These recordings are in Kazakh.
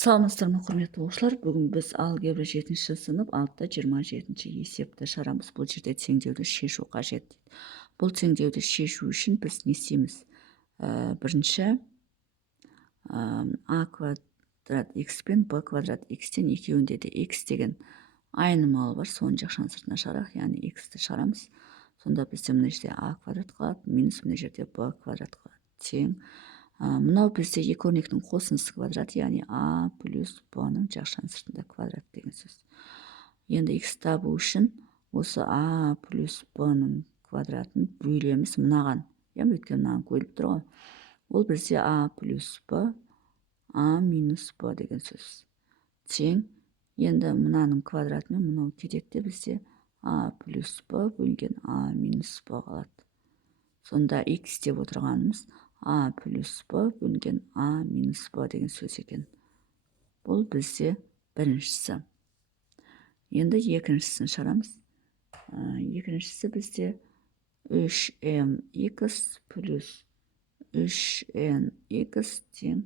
Саламатсыздар ма, құрметті оқушылар? Бүгін біз алгебра 7-ші сынып 6-27-ші есепті шығарамыз. Бұл жерде теңдеуді шешу қажет дейді. Бұл теңдеуді шешу үшін біз не істейміз? Бірінші а квадрат x пен b квадрат x-тен екеуінде де x деген айнымалы бар, соны жақшаның сыртына шығарайық, яғни x-ті шығарамыз. Сонда бізде мына жерде а квадрат қалады, минус мына жерде b квадрат қалады, тең. Мынау бізде екі өрнектің қосындысы квадрат, яғни а плюс b-ның жақшаның сыртында квадрат деген сөз. Енді x табу үшін осы а плюс b-ның квадратын бөлеміз мынаған. Өйткені мынаған бөліп тұр ғой. Ол бізде а плюс b, а минус b деген сөз. Тең. Енді мынаның квадратымен мынау кетеді, бізде а плюс b бөлінген а минус b қалады. Сонда x деп отырғанымыз а плюс b бөлінген а минус b деген сөз екен. Бұл бізде біріншісі. Енді екіншісін шығарамыз. Екіншісі бізде 3mx плюс 3nx тең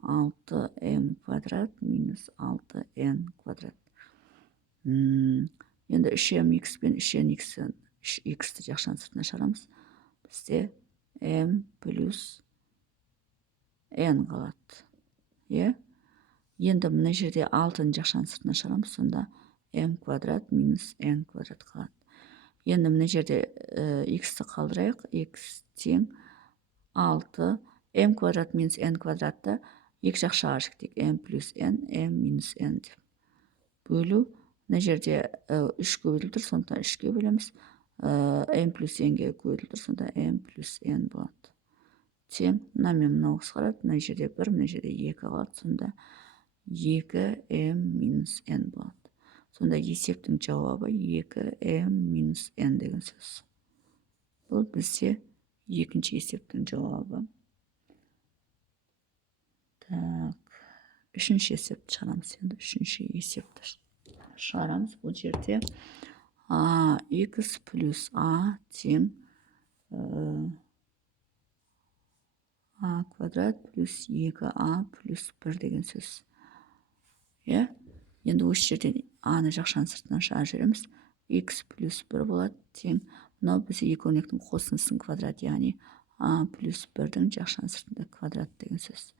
6m квадрат минус 6n квадрат. Енді 3mx пен 3nx-ті жақшаның сыртына шығарамыз. Бізде m плюс n қалады. Енді мына жерде 6-ның жақшаның сыртына шығарамыз, сонда m квадрат минус n квадрат қалады. Енді мына жерде x-ті қалдырайық, x тең 6, m квадрат минус n квадратты екі жақшаға жіктейік, m плюс n, m минус n деп. Бөлу, мына жерде 3 көбейтіліп тұр, сондықтан 3-ке бөлеміз. m плюс n-ге көбейтіліп тұр, сонда m плюс n болады. Тең, мына мен мынау қысқарады, мына жерде 1, мына жерде 2 қалады, сонда 2m минус n болады. Сонда есептің жауабы 2m минус n деген сөз. Бұл бізде екінші есептің жауабы. Үшінші есепті шығарамыз. Енді үшінші есепті шығарамыз. Бұл жерде x плюс a тең а квадрат плюс 2а плюс 1 деген сөз. Енді осы жерден аны жақшаның сыртынан шығарып жібереміз. X плюс 1 болады, тең. Мынау бізде екі өрнектің қосындысының квадрат, яғни а плюс 1-дің жақшаның сыртында квадрат деген сөз.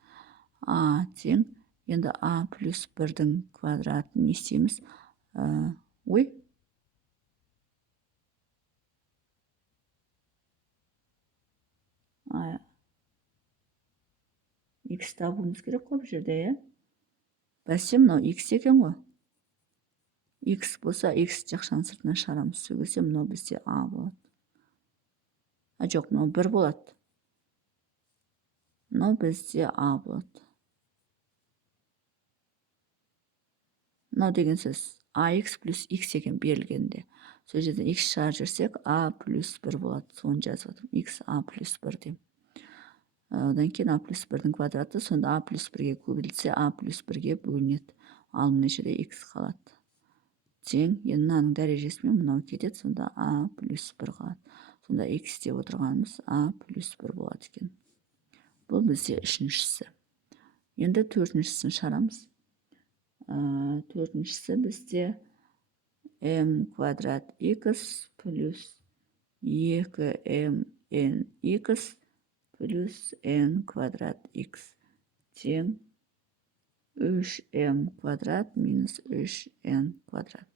А тең. Енді а плюс 1-дің квадратын не істейміз? X табуымыз керек қой бұл жерде, бәсе мынау x екен ғой. X болса, x жақшаның сыртына шығарамыз. Сол кезде мынау бізде а болады. Жоқ, мынау 1 болады. Мынау бізде а болады. Мынау деген сөз ax плюс x екен берілгенде. Сол жерден x шығарып жүрсек, а плюс 1 болады. Соны жазып отырмын. X а плюс 1 деймін. Одан кейін а плюс 1-дің квадраты, сонда а плюс 1-ге көбейтілсе, а плюс 1-ге бөлінеді. Ал мына жерде x қалады. Тең, енді мынаның дәрежесімен мынау кетеді, сонда а плюс 1 қалады. Сонда x деп отырғанымыз а плюс 1 болады екен. Бұл бізде үшіншісі. Енді төртіншісін шығарамыз. Төртіншісі бізде m квадрат x плюс 2mnx плюс n квадрат x тең 3m квадрат минус 3n квадрат.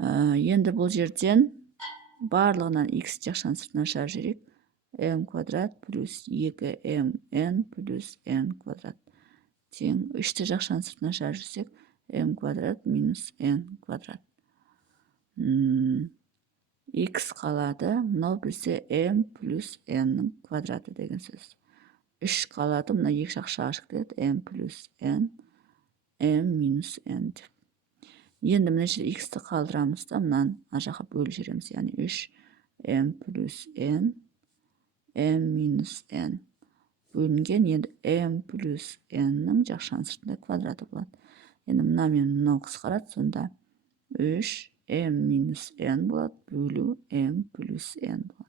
Енді бұл жерден барлығынан x жақшаның сыртына шығарып жіберейік. m квадрат плюс 2mn плюс n квадрат тең 3-ті жақшаның сыртына шығарып жүрсек, m квадрат минус n квадрат. X қалады, мынау бізде m плюс n-ның квадраты деген сөз. 3 қалады, мына екі жақшаға жіктеледі, m плюс n, m минус n деп. Енді мына жерде x-ті қалдырамыз да, мынаны ар жаққа бөліп жібереміз, яғни 3m плюс n, m минус n бөлінген. Енді m плюс n-ның жақшаның сыртында квадраты болады. Енді мына мен мынау қысқарады, сонда 3m минус n болады, бөлу m плюс n болады.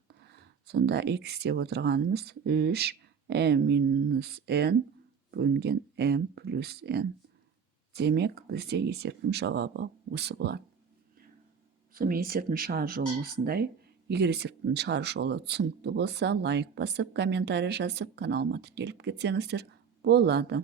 Сонда x деп отырғанымыз 3m минус n бөлінген m плюс n. Демек, бізде есептің жауабы осы болады. Сонымен есептің шығару жолы осындай. Егер есептің шығару жолы түсінікті болса, лайк басып, комментарий жазып, каналыма тіркеліп кетсеңіздер болады.